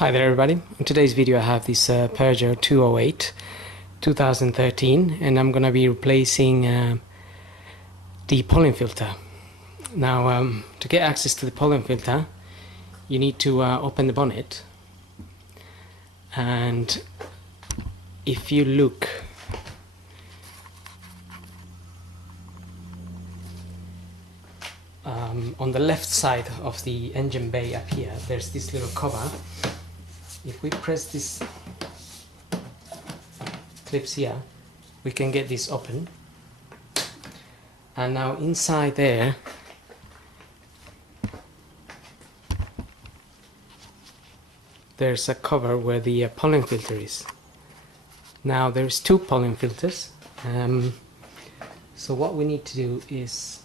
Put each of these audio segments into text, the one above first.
Hi there everybody. In today's video I have this Peugeot 208 2013 and I'm gonna be replacing the pollen filter. Now to get access to the pollen filter you need to open the bonnet, and if you look on the left side of the engine bay up here, there's this little cover. If we press this clips here, we can get this open, and now inside there there's a cover where the pollen filter is. Now there's two pollen filters, so what we need to do is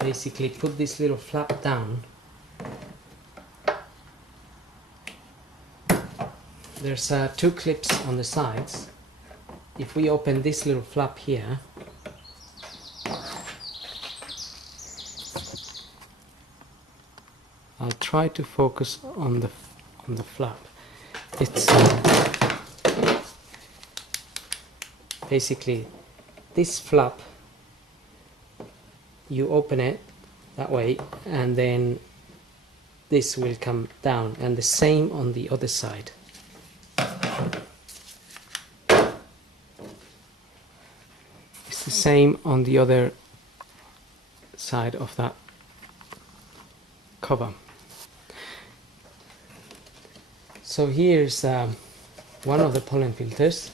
basically put this little flap down. There's two clips on the sides. If we open this little flap here, I'll try to focus on the flap. It's basically this flap. You open it that way, and then this will come down, and the same on the other side. It's the same on the other side of that cover. So here's one of the pollen filters.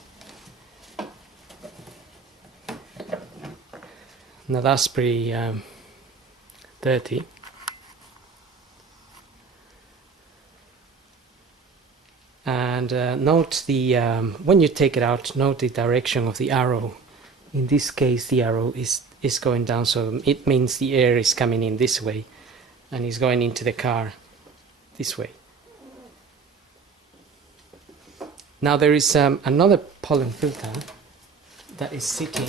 Now that's pretty dirty. And note the when you take it out, note the direction of the arrow. In this case the arrow is going down, so it means the air is coming in this way and is going into the car this way. Now there is another pollen filter that is sitting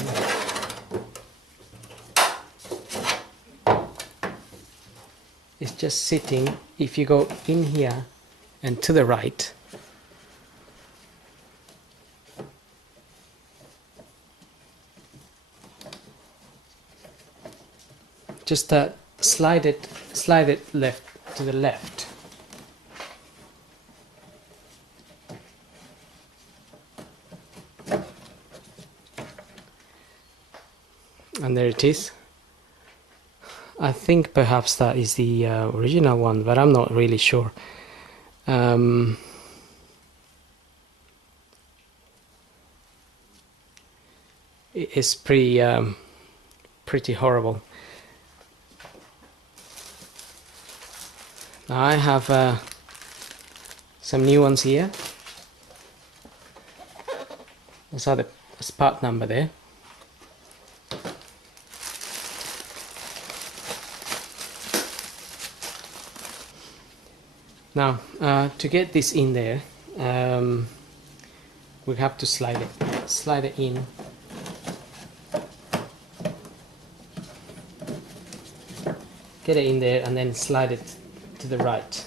It's just sitting. If you go in here and to the right, just slide it left to the left. And there it is. I think perhaps that is the original one, but I'm not really sure. It's pretty horrible. Now I have some new ones here. Those are the part number there. Now, to get this in there, we have to slide it in. Get it in there and then slide it to the right.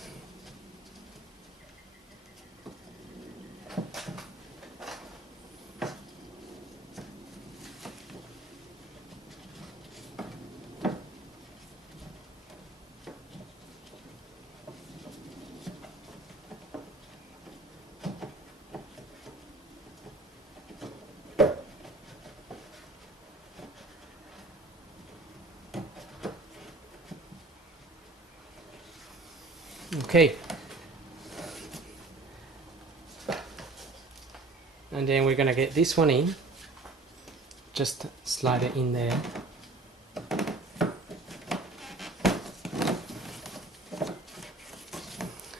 Okay, and then we're gonna get this one in. Just slide it in there.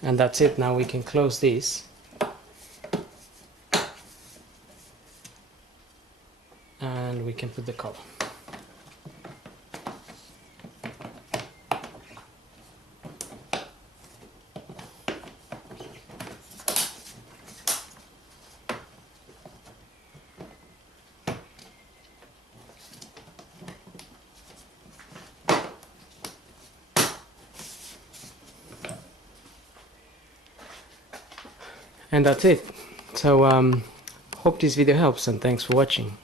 And that's it. Now we can close this. And we can put the cover. And that's it. So hope this video helps, and thanks for watching.